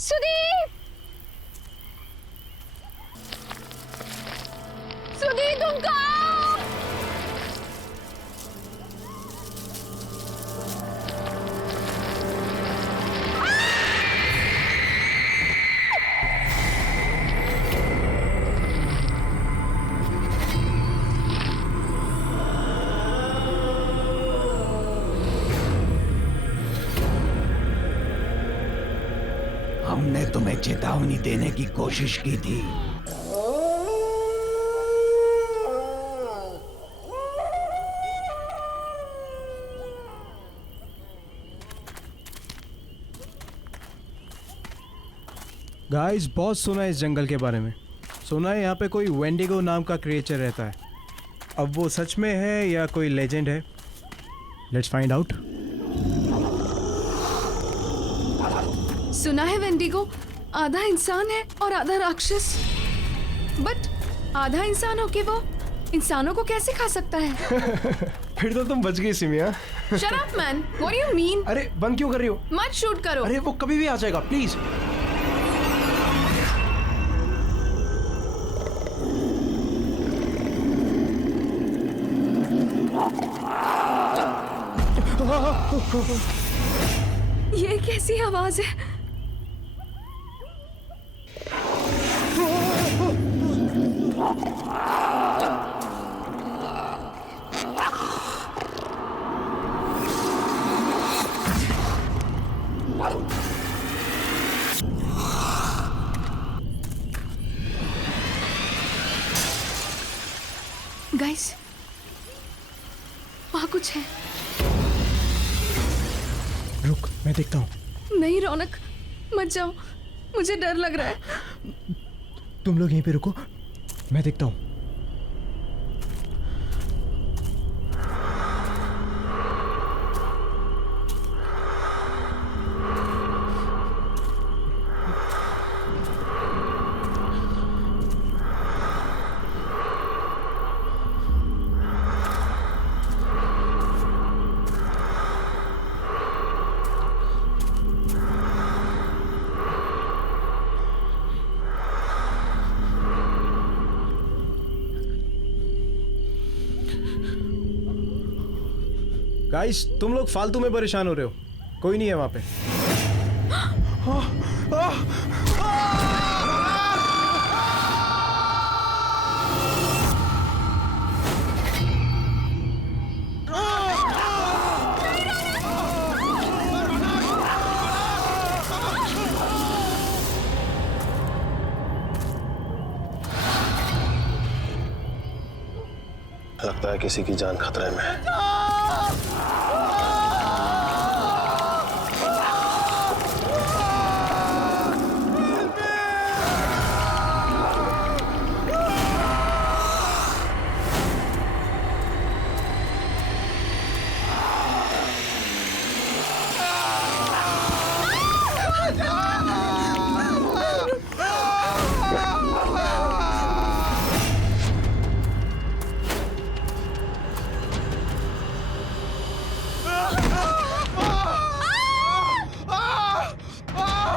सुदीप! सुदीप तुम कहाँ हो? हमने तुम्हें चेतावनी देने की कोशिश की थी। गाइस बहुत सुना है इस जंगल के बारे में। सुना है यहाँ पे कोई वेंडिगो नाम का क्रिएचर रहता है। अब वो सच में है या कोई लेजेंड है? Let's find out. सुना है वेंडिगो आधा इंसान है और आधा राक्षस। बट आधा इंसान होके वो इंसानों को कैसे खा सकता है? फिर तो तुम बच गई सिमिया। Shut up man, what do you mean? अरे बंद क्यों कर रही हो? मत शूट करो। अरे वो कभी भी आ जाएगा, प्लीज। ये कैसी आवाज है? गाइस, वहाँ कुछ है। रुक, मैं देखता हूँ। नहीं रौनक, मत जाओ, मुझे डर लग रहा है। तुम लोग यहीं पे रुको, मैं देखता हूँ। गाइस तुम लोग फालतू में परेशान हो रहे हो, कोई नहीं है वहां पे। लगता है किसी की जान खतरे में है।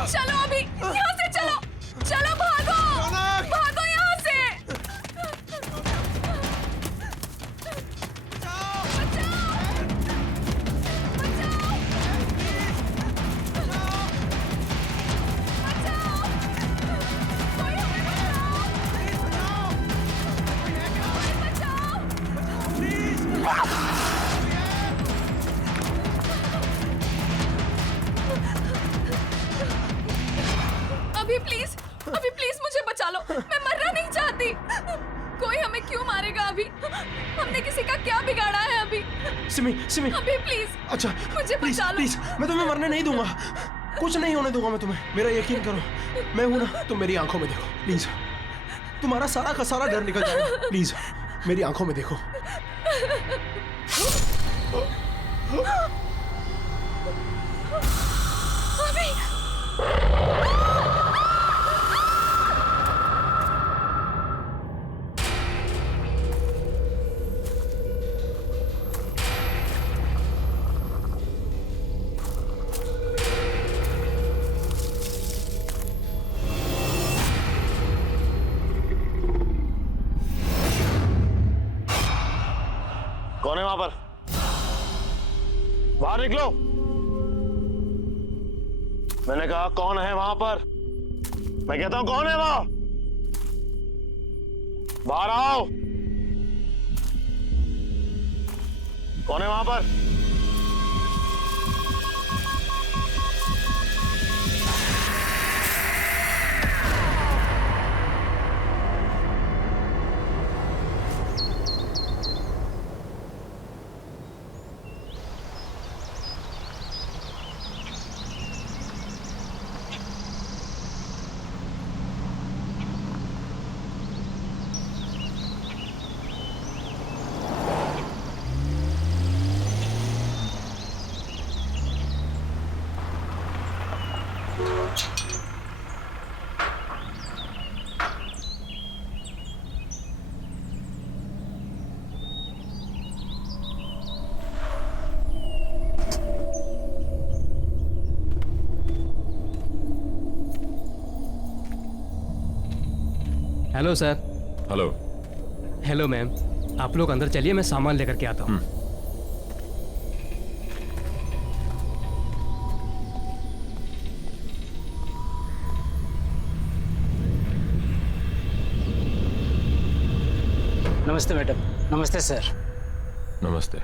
चलो अभी यहाँ से चलो, चलो भागो, भागो यहाँ से। अभी प्लीज मुझे बचा लो, मैं मरना नहीं चाहती। कोई हमें क्यों मारेगा अभी? हमने किसी का क्या बिगाड़ा है अभी? सिमी, सिमी। अभी प्लीज, अच्छा मुझे बचा लो। प्लीज, मैं तुम्हें मरने नहीं दूंगा, कुछ नहीं होने दूंगा मैं तुम्हें। मेरा यकीन करो, मैं हूं ना, तुम मेरी आंखों में देखो प्लीज। तुम्हारा सारा का सारा डर निकल जाएगा, प्लीज मेरी आंखों में देखो। अभी कौन है वहां पर? बाहर निकलो। मैंने कहा कौन है वहां पर? मैं कहता हूं कौन है वहां? बाहर आओ। कौन है वहां पर? Hello sir. Hello. Hello ma'am, आप लोग अंदर चलिए, मैं सामान लेकर के आता हूँ। नमस्ते मैडम। नमस्ते सर। नमस्ते।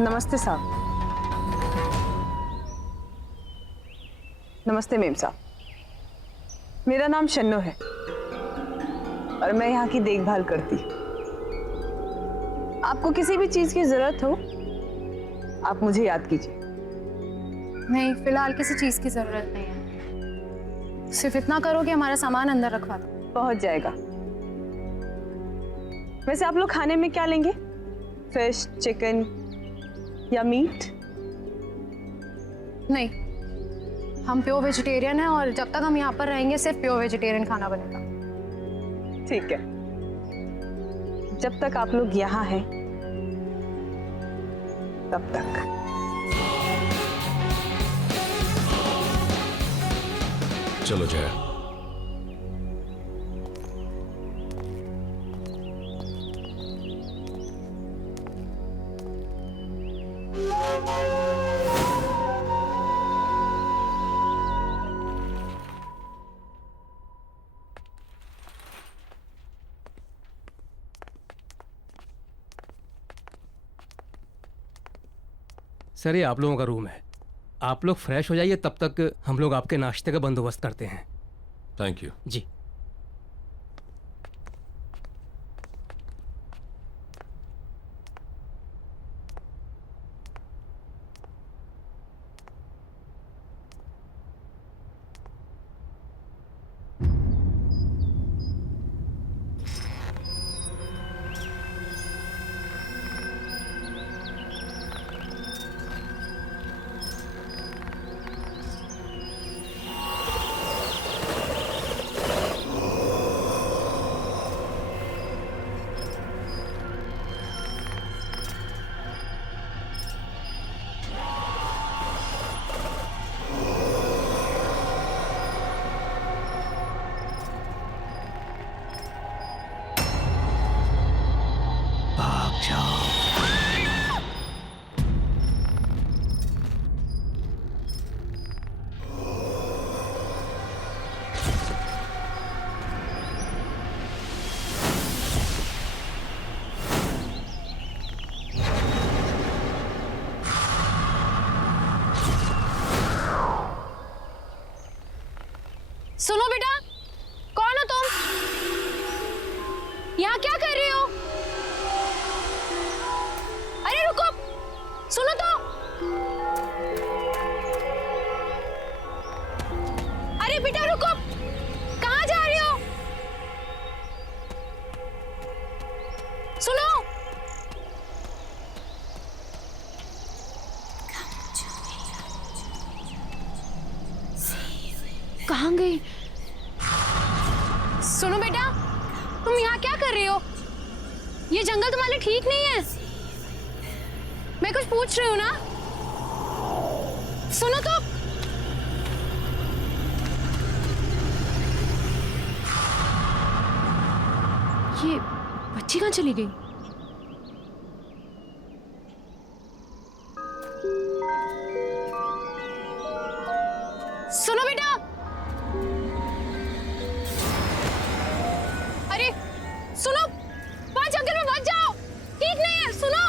नमस्ते साहब। नमस्ते मेम साहब। मेरा नाम शन्नो है और मैं यहाँ की देखभाल करती हूँ। आपको किसी भी चीज की जरूरत हो आप मुझे याद कीजिए। नहीं, फिलहाल किसी चीज की जरूरत नहीं है। सिर्फ इतना करो कि हमारा सामान अंदर रखवा दो। पहुंच जाएगा। वैसे आप लोग खाने में क्या लेंगे? फिश, चिकन या मीट? नहीं, हम प्योर वेजिटेरियन हैं और जब तक हम यहाँ पर रहेंगे सिर्फ प्योर वेजिटेरियन खाना बनेगा। ठीक है, जब तक आप लोग यहाँ हैं तब तक। चलो जया। सर, ये आप लोगों का रूम है। आप लोग फ्रेश हो जाइए, तब तक हम लोग आपके नाश्ते का बंदोबस्त करते हैं। Thank you. जी। भाग जाओ। सुनो बेटा, कौन हो तुम? यहाँ क्या कर रही हो? अरे रुको, सुनो तो। अरे बेटा रुको, कहाँ जा रही हो? कहाँ गई? सुनो बेटा, तुम यहाँ क्या कर रही हो? ये जंगल तुम्हारे लिए ठीक नहीं है। मैं कुछ पूछ रही हूँ ना, सुनो तो। ये बच्ची कहाँ चली गई? सुनो बेटा, अरे सुनो, वहां जंगल में मत जाओ, ठीक नहीं है। सुनो,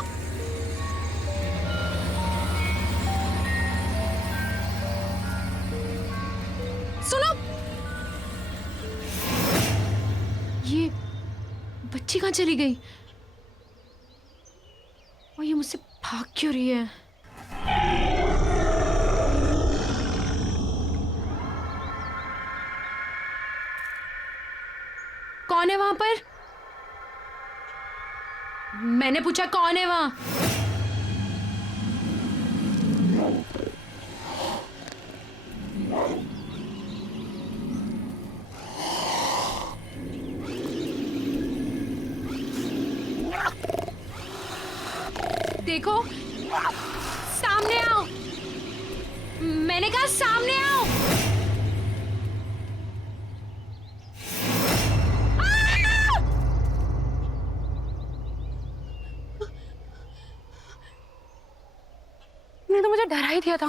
सुनो, ये बच्ची कहाँ चली गई? और ये मुझसे भाग क्यों रही है? कौन है वहां पर? मैंने पूछा कौन है वहां? देखो, सामने आओ। मैंने कहा सामने आओ। मैंने तो मुझे डरा ही दिया था।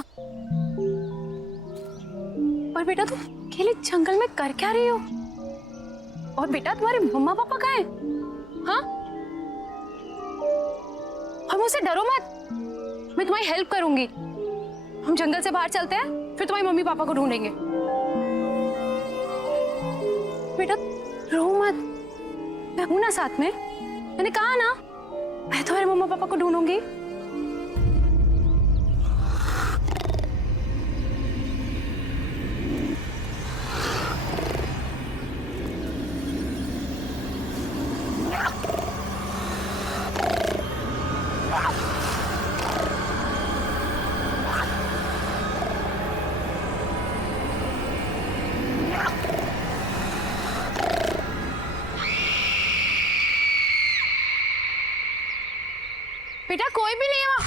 और बेटा तुम अकेले जंगल में कर क्या रही हो? और बेटा तुम्हारे मम्मा पापा कहाँ हैं? हाँ? और मुझसे डरो मत, मैं तुम्हारी हेल्प करूंगी। हम जंगल से बाहर चलते हैं, फिर तुम्हारी मम्मी पापा को ढूंढेंगे। बेटा रो मत, मैं हूं ना साथ में। मैंने कहा ना, मैं तुम्हारे मम्मा पापा को ढूंढूंगी। बेटा कोई भी नहीं है वहां।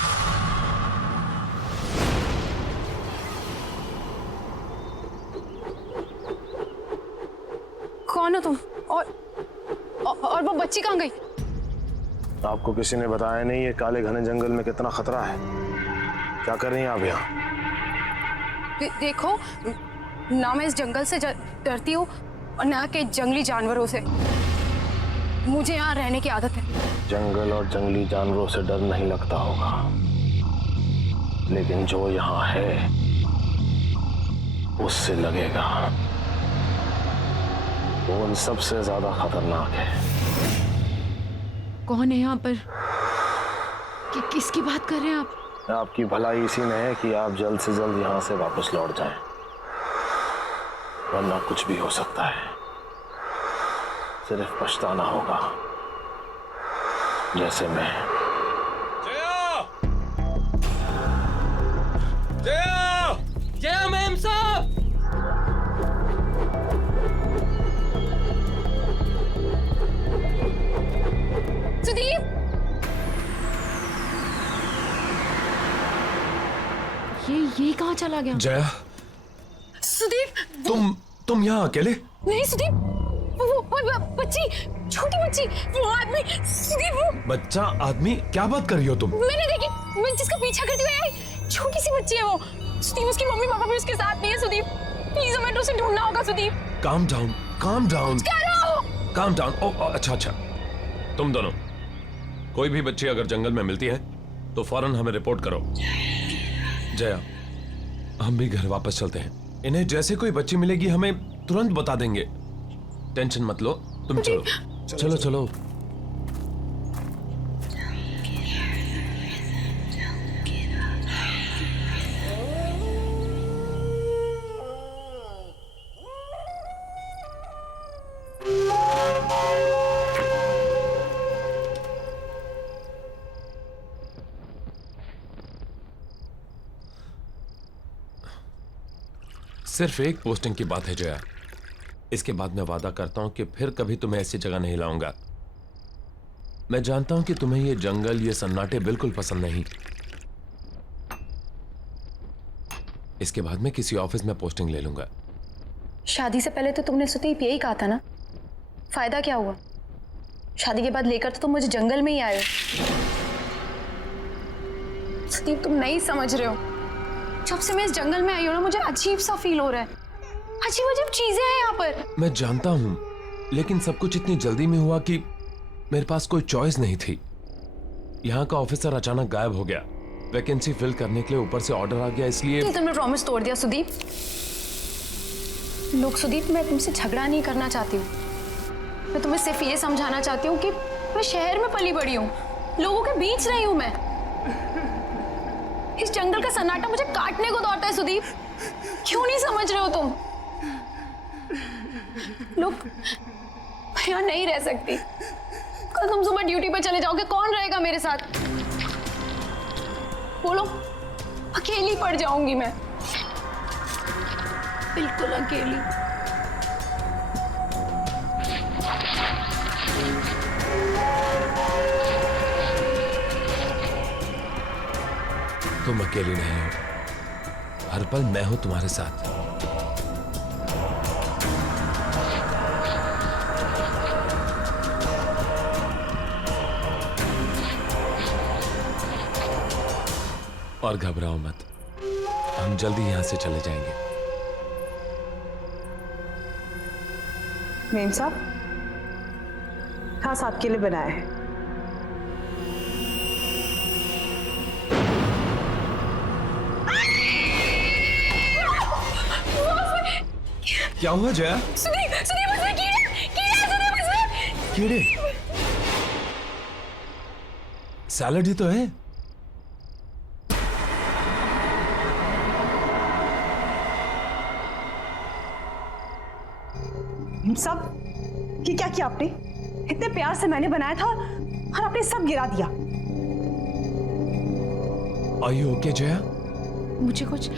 कौन हो तुम? और वो बच्ची कहाँ गई? आपको किसी ने बताया नहीं ये काले घने जंगल में कितना खतरा है? क्या कर रही हैं आप यहाँ? देखो ना, मैं इस जंगल से डरती हूँ और ना के जंगली जानवरों से। मुझे यहाँ रहने की आदत है। जंगल और जंगली जानवरों से डर नहीं लगता होगा, लेकिन जो यहाँ है उससे लगेगा। वो उन सबसे ज्यादा खतरनाक है। कौन है यहाँ पर? किसकी बात कर रहे हैं आप? आपकी भलाई इसी में है कि आप जल्द से जल्द यहाँ से वापस लौट जाएं, वरना कुछ भी हो सकता है। सिर्फ पछताना होगा, जैसे मैं। जया मैम साहब! सुदीप! ये कहाँ चला गया? जया, सुदीप! तुम यहाँ अकेले? नहीं सुदीप, वो बच्ची, छोटी बच्ची, वो आदमी, सुदीप वो बच्चा आदमी? क्या बात कर रही हो तुम? मैंने देखी, मैं जिसका पीछा करती हुई आई, छोटी सी बच्ची है वो। सुदीप उसकी मम्मी पापा भी उसके साथ नहीं है। सुदीप प्लीज हमें उसे ढूंढना होगा। Sudeep calm down, calm down, calm down. अच्छा, तुम दोनों कोई भी बच्ची अगर जंगल में मिलती है तो फौरन हमें रिपोर्ट करो। जया, हम भी घर वापस चलते हैं। इन्हें जैसे कोई बच्ची मिलेगी हमें तुरंत बता देंगे। टेंशन मत लो, तुम चलो। चलो। सिर्फ एक पोस्टिंग की बात है जया। इसके बाद मैं वादा करता हूं कि फिर कभी तुम्हें ऐसी जगह नहीं लाऊंगा। मैं जानता हूं कि तुम्हें ये जंगल, ये सन्नाटे बिल्कुल पसंद नहीं। इसके बाद मैं किसी ऑफिस में पोस्टिंग ले लूंगा। शादी से पहले तो तुमने सुदीप यही कहा था ना, फायदा क्या हुआ? शादी के बाद लेकर तो तुम मुझे जंगल में ही आए हो। सुदीप तुम नहीं समझ रहे हो, जब से मैं इस जंगल में आई हूं ना मुझे अजीब सा फील हो रहा है। अजीब अजीब चीजें हैं यहाँ पर। मैं जानता हूं, लेकिन सब कुछ इतनी जल्दी में हुआ कि मेरे पास कोई चॉइस नहीं थी। यहाँ का ऑफिसर अचानक गायब हो गया। वैकेंसी फिल करने के लिए ऊपर से ऑर्डर आ गया, इसलिए तुमने प्रॉमिस तोड़ दिया सुदीप। लोग सुदीप, मैं तुमसे झगड़ा नहीं करना चाहती हूँ। मैं तुम्हें सिर्फ ये समझाना चाहती हूँ कि मैं शहर में पली बड़ी हूँ, लोगों के बीच नहीं हूँ मैं। इस जंगल का सन्नाटा मुझे काटने को दौड़ता है सुदीप। क्यों नहीं समझ रहे हो तुम? लोग, मैं यहाँ नहीं रह सकती। कल तुम सुबह ड्यूटी पर चले जाओगे, कौन रहेगा मेरे साथ? बोलो, अकेली पड़ जाऊंगी मैं, बिल्कुल अकेली। तुम अकेली नहीं हो। हर पल मैं हूं तुम्हारे साथ। और घबराओ मत, हम जल्दी यहां से चले जाएंगे। मेम साहब, खास आपके लिए बनाया है। क्या हुआ जया? सुदीप, सुदीप मुझे कीड़े, कीड़े, सुदीप मुझे। कीड़े? सैलड ही तो है। सब ये क्या किया आपने? इतने प्यार से मैंने बनाया था और आपने सब गिरा दिया। Are you okay, Jaya? मुझे कुछ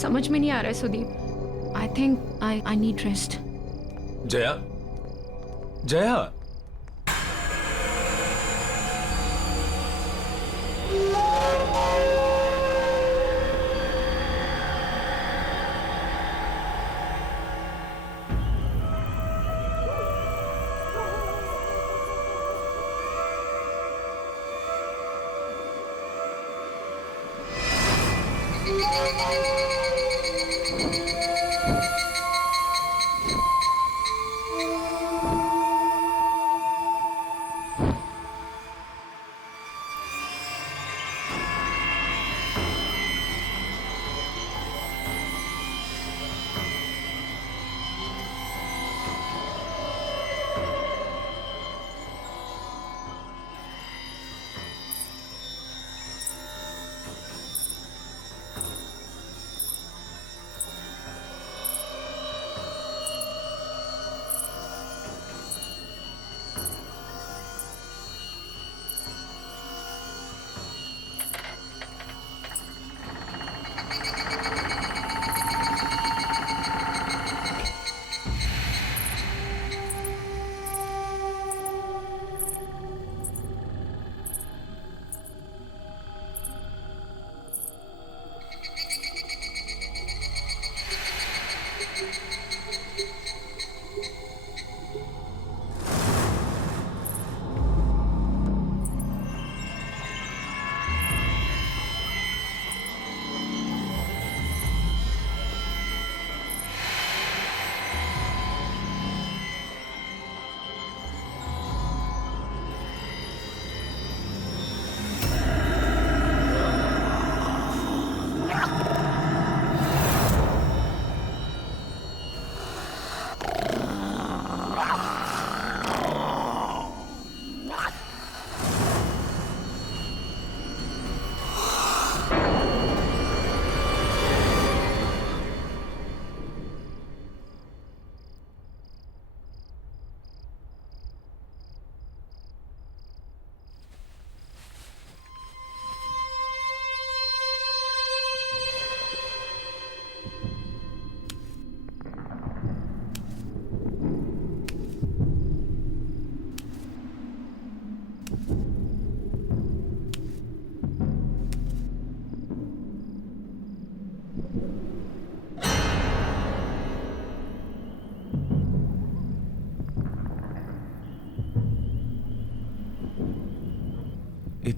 समझ में नहीं आ रहा है Sudeep. I think I need rest. Jaya, Jaya,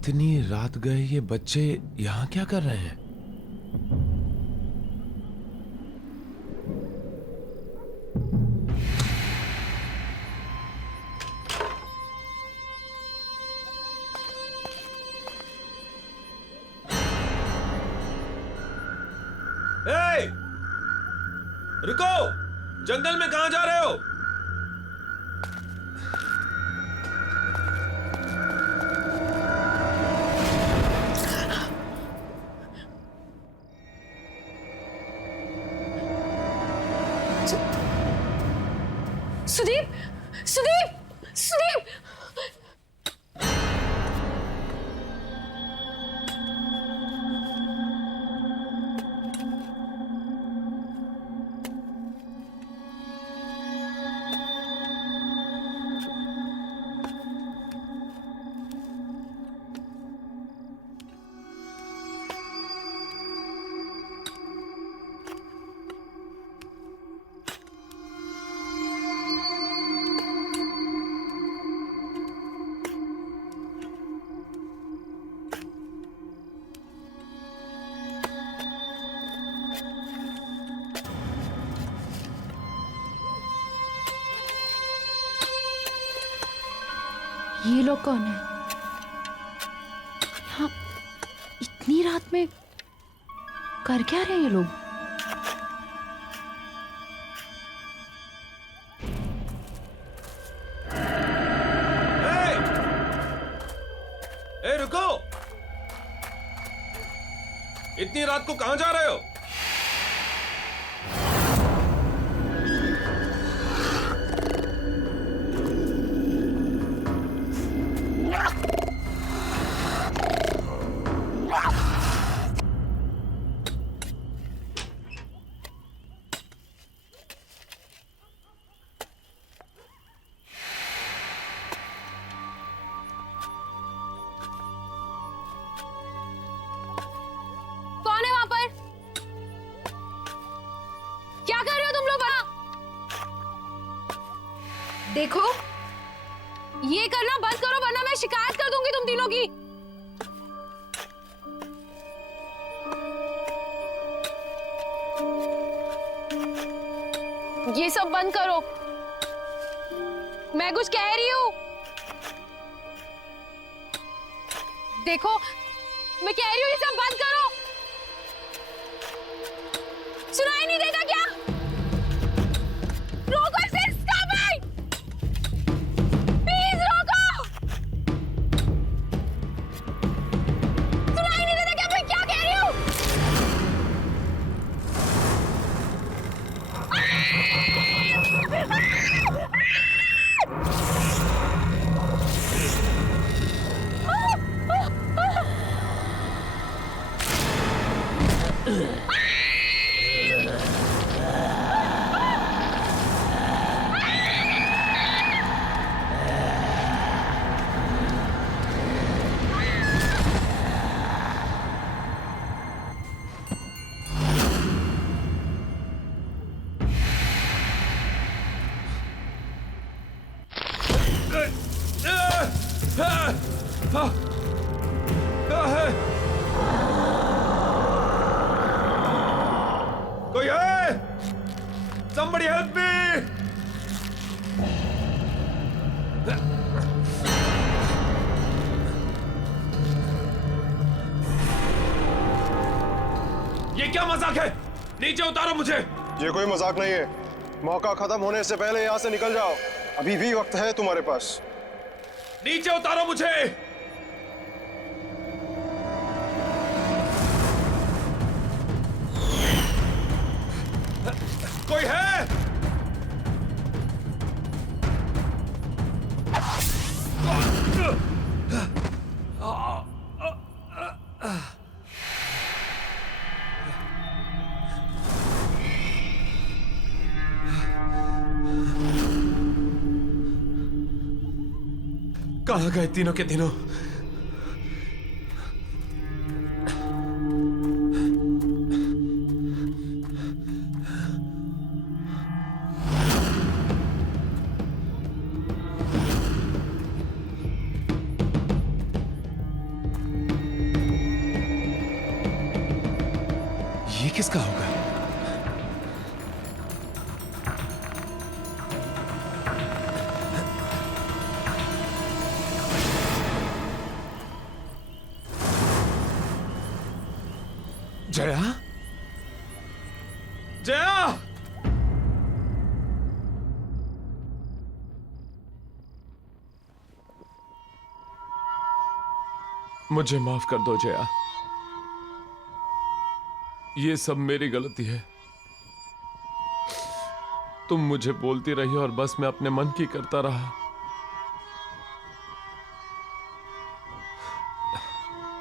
इतनी रात गए ये बच्चे यहाँ क्या कर रहे हैं? ए! रुको! जंगल में कहां जा रहे हो? सुदीप, सुदीप, सुदीप! ये लोग कौन है? हाँ, इतनी रात में कर क्या रहे हैं ये लोग? ए, रुको! इतनी रात को कहां जा रहे हो? कौन है वहां पर? क्या कर रहे हो तुम लोग वहां? देखो, ये करना बंद करो वरना मैं शिकायत कर दूंगी तुम तीनों की। ये सब बंद करो, मैं कुछ कह रही हूं। देखो, मैं कह रही हूं ये सब बंद करो। सुनाई नहीं देता क्या? रोको इसे, स्टॉप इट! प्लीज रोको! सुनाई नहीं देता क्या मैं क्या कह रही हूं? कोई है? Somebody help me! ये क्या मजाक है? नीचे उतारो मुझे। ये कोई मजाक नहीं है। मौका खत्म होने से पहले यहाँ से निकल जाओ। अभी भी वक्त है तुम्हारे पास। नीचे उतारो मुझे। कोई है? कहाँ गए तीनों के तीनों? ये किसका होगा? जया? जया! मुझे माफ कर दो जया। ये सब मेरी गलती है। तुम मुझे बोलती रही और बस मैं अपने मन की करता रहा।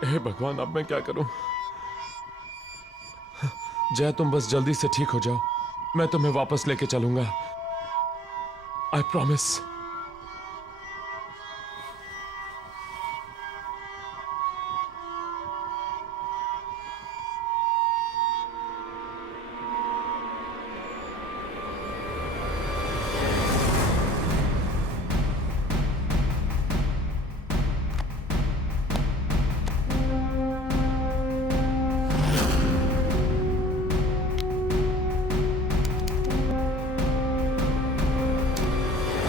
हे भगवान, अब मैं क्या करूं? जय, तुम बस जल्दी से ठीक हो जाओ। मैं तुम्हें वापस लेके चलूंगा। I promise.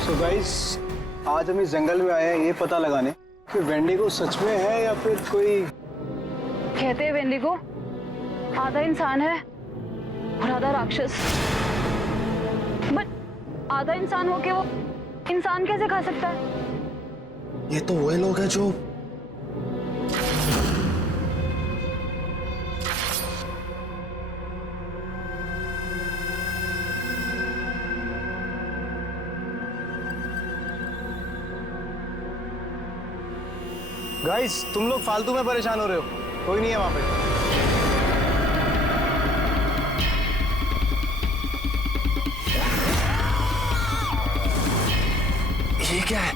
तो गाइस, आज हम इस जंगल में आए हैं ये पता लगाने कि वेंडिगो सच में है या फिर कोई। कहते हैं वेंडिगो आधा इंसान है और आधा राक्षस। बट आधा इंसान होके वो इंसान कैसे खा सकता है? ये तो वही लोग हैं जो गाइस, तुम लोग फालतू में परेशान हो रहे हो। कोई नहीं है वहां पे। ये क्या है?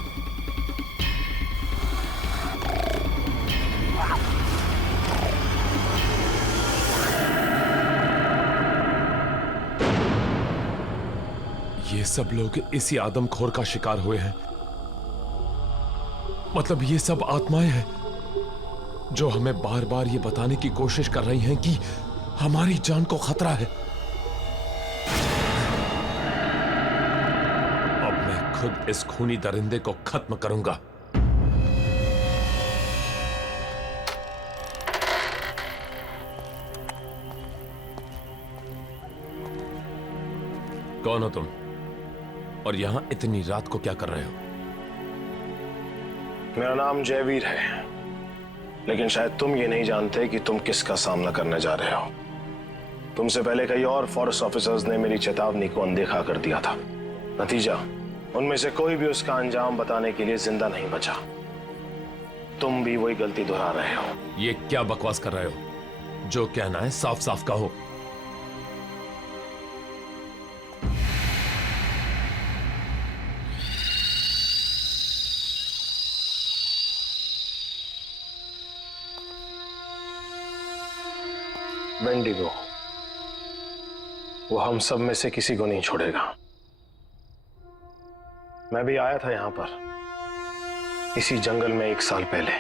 ये सब लोग इसी आदमखोर का शिकार हुए हैं। मतलब ये सब आत्माएं हैं जो हमें बार बार ये बताने की कोशिश कर रही हैं कि हमारी जान को खतरा है। अब मैं खुद इस खूनी दरिंदे को खत्म करूंगा। कौन हो तुम और यहां इतनी रात को क्या कर रहे हो? मेरा नाम जयवीर है, लेकिन शायद तुम ये नहीं जानते कि तुम किसका सामना करने जा रहे हो। तुमसे पहले कई और फॉरेस्ट ऑफिसर्स ने मेरी चेतावनी को अनदेखा कर दिया था। नतीजा, उनमें से कोई भी उसका अंजाम बताने के लिए जिंदा नहीं बचा। तुम भी वही गलती दोहरा रहे हो। ये क्या बकवास कर रहे हो? जो कहना है साफ साफ कहो। वेंडिगो, वो हम सब में से किसी को नहीं छोड़ेगा। मैं भी आया था यहां पर इसी जंगल में 1 साल पहले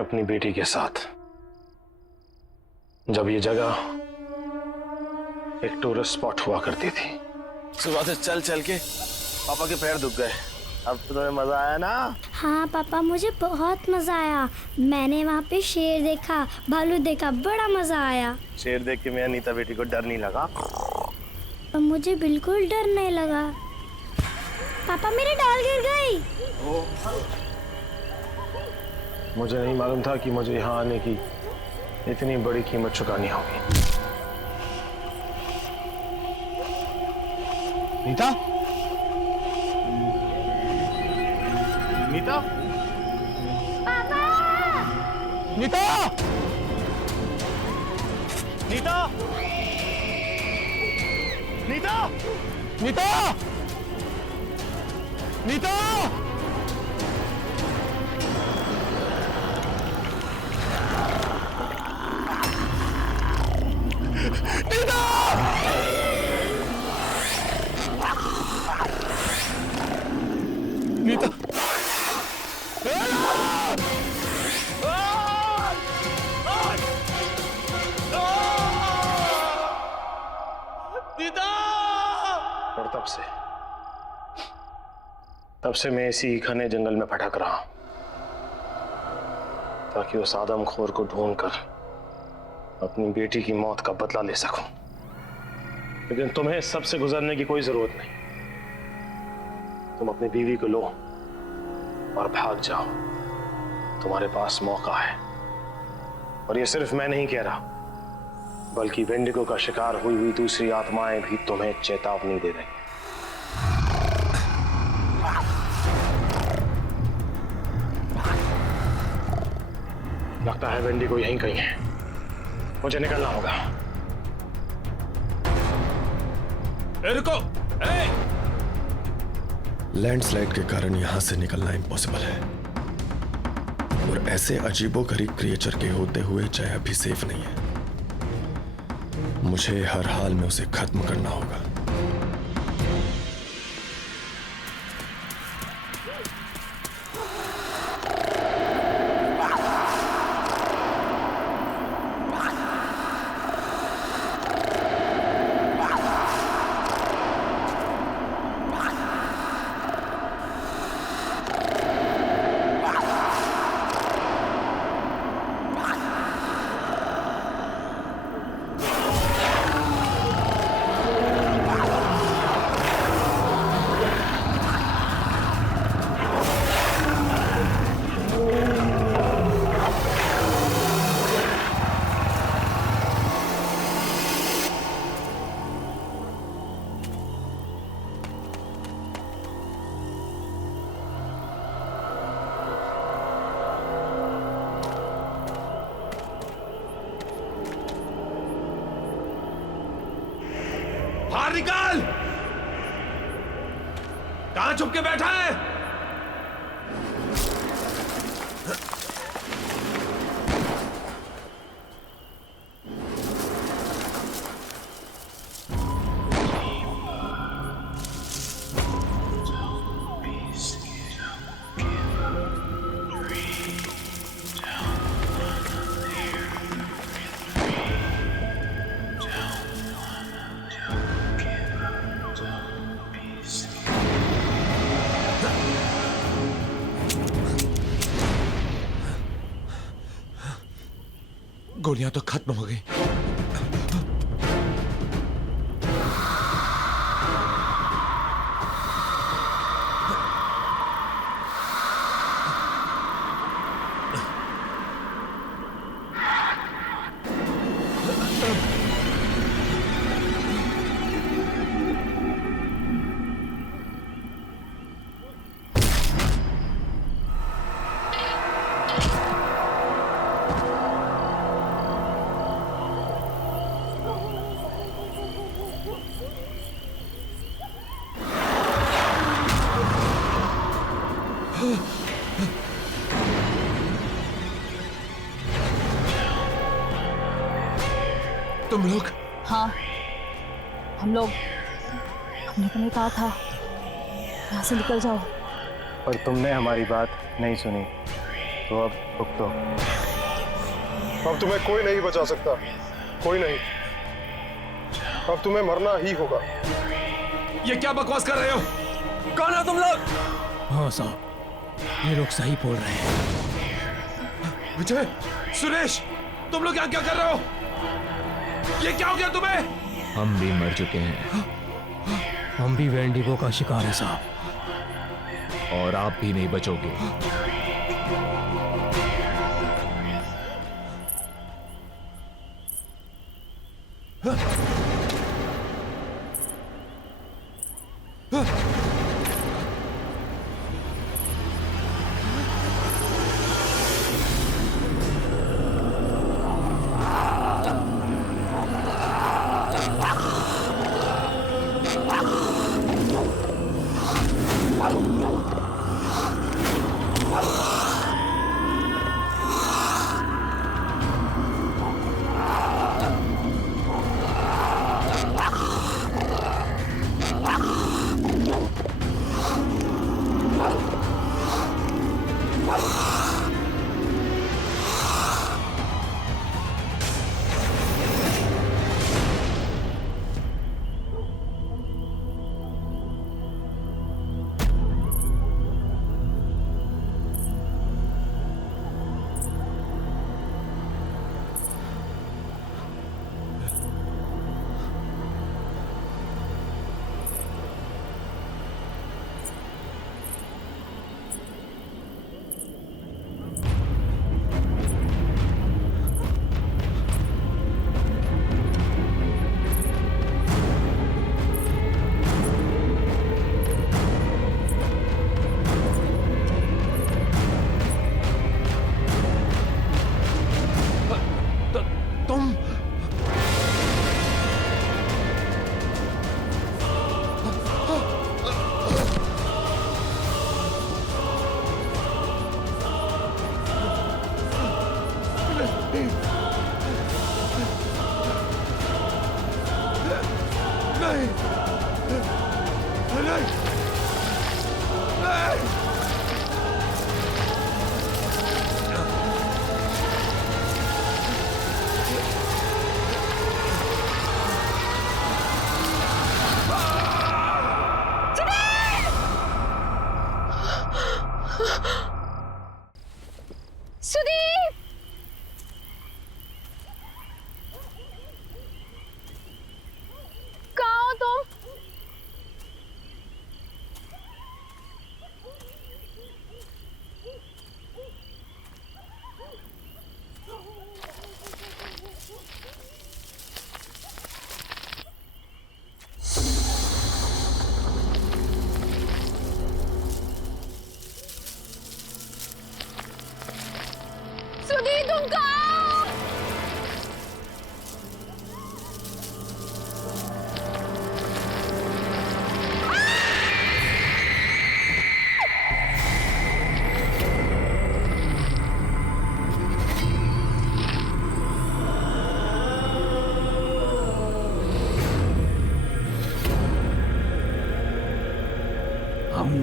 अपनी बेटी के साथ, जब ये जगह एक टूरिस्ट स्पॉट हुआ करती थी। सुबह से चल चल के पापा के पैर दुख गए। अब तो तुम्हें मजा आया ना? हाँ पापा, मुझे बहुत मजा आया। मैंने वहाँ पे शेर देखा, भालू देखा, बड़ा मजा आया। शेर देख के मेरी अनीता बेटी को डर नहीं लगा? मुझे बिल्कुल डर नहीं लगा। पापा, मेरी डाल गिर गई। मुझे नहीं मालूम था कि मुझे यहाँ आने की इतनी बड़ी कीमत चुकानी होगी। नीता? नीता? पापा! नीता! नीता! नीता! नीता! नीता! नीता! नीता! तब से मैं इसी घने जंगल में भटक रहा हूं ताकि उस आदमखोर को ढूंढकर अपनी बेटी की मौत का बदला ले सकूं। लेकिन तुम्हें इस सब से गुजरने की कोई जरूरत नहीं। तुम अपनी बीवी को लो और भाग जाओ। तुम्हारे पास मौका है। और ये सिर्फ मैं नहीं कह रहा, बल्कि वेंडिगो का शिकार हुई हुई दूसरी आत्माएं भी तुम्हें चेतावनी दे रही। लगता है वेंडिगो यहीं कहीं है। मुझे निकलना होगा। रुको! लैंडस्लाइड के कारण यहां से निकलना इम्पॉसिबल है, और ऐसे अजीबोगरीब क्रिएचर के होते हुए जया भी सेफ नहीं है। मुझे हर हाल में उसे खत्म करना होगा। बाहर निकाल! कहां छुप के बैठा है? गोलियां तो खत्म हो गई। तुम लोग? हाँ, हमने तुम्हें कहा था यहाँ से निकल जाओ, पर तुमने हमारी बात नहीं सुनी, तो अब भुगतो। अब तुम्हें कोई नहीं बचा सकता, कोई नहीं। अब तुम्हें मरना ही होगा। ये क्या बकवास कर रहे हो? कौन हो तुम लोग? हाँ साहब, ये लोग सही बोल रहे हैं। विजय, सुरेश, तुम लोग यहाँ क्या कर रहे हो? ये क्या हो गया तुम्हें? हम भी मर चुके हैं। हम भी वेंडिगो का शिकार है साहब, और आप भी नहीं बचोगे।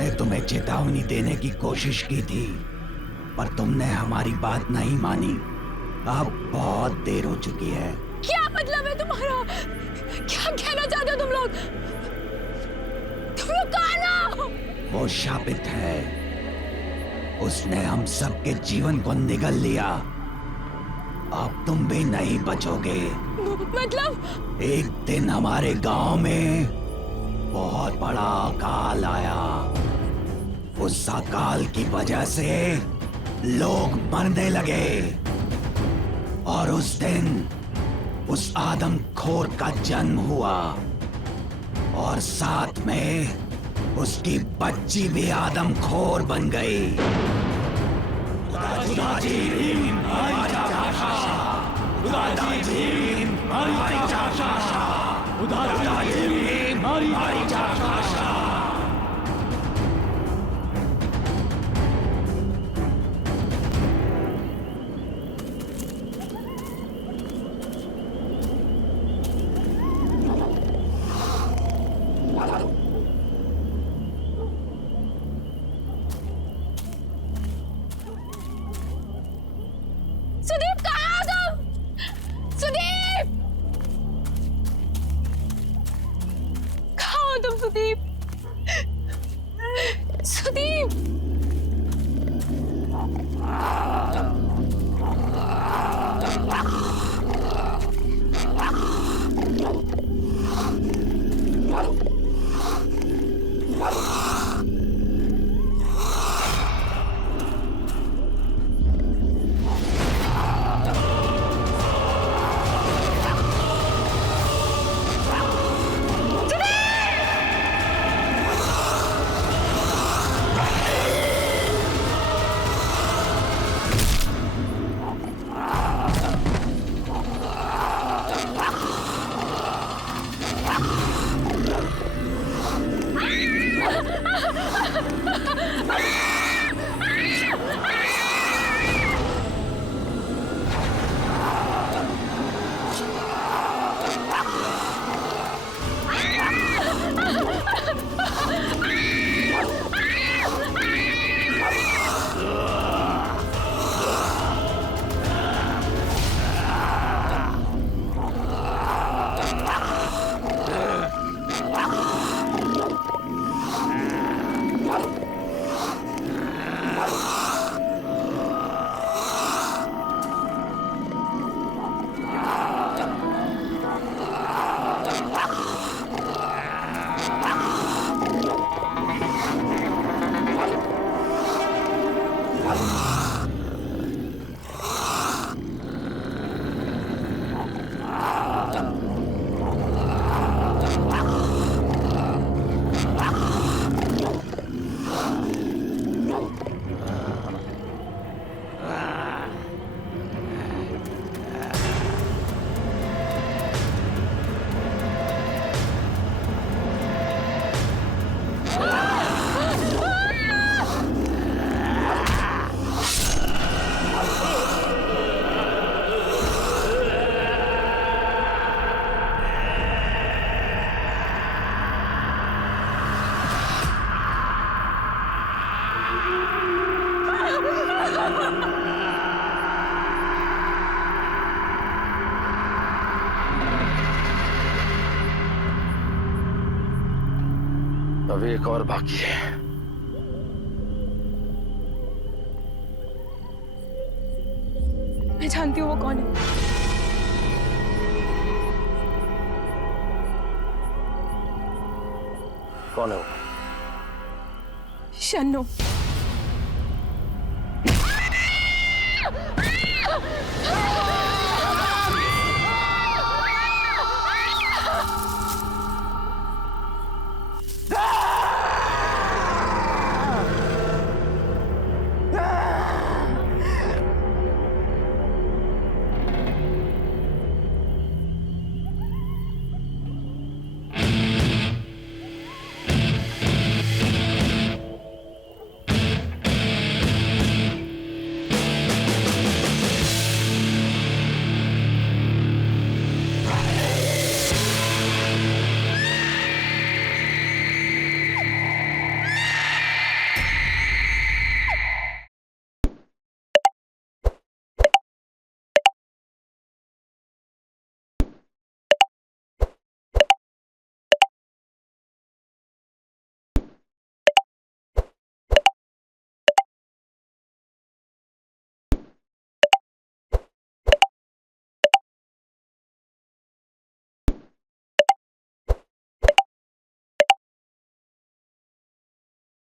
हमने तुम्हें चेतावनी देने की कोशिश की थी, पर तुमने हमारी बात नहीं मानी। अब बहुत देर हो चुकी है। क्या मतलब है तुम्हारा? क्या कहना चाहते हो तुम लोग? तुम लोग कौन हो? वो शापित है, उसने हम सबके जीवन को निगल लिया। अब तुम भी नहीं बचोगे। मतलब? एक दिन हमारे गांव में बहुत बड़ा अकाल आया। उस अकाल की वजह से लोग मरने लगे, और उस दिन उस आदमखोर का जन्म हुआ, और साथ में उसकी बच्ची भी आदमखोर बन गई। सुदीप कहाँ हो तुम? सुदीप! कहाँ हो तुम सुदीप? सुदीप! अभी एक और बाकी है। मैं जानती हूँ वो कौन है। कौन है वो? शन्नो।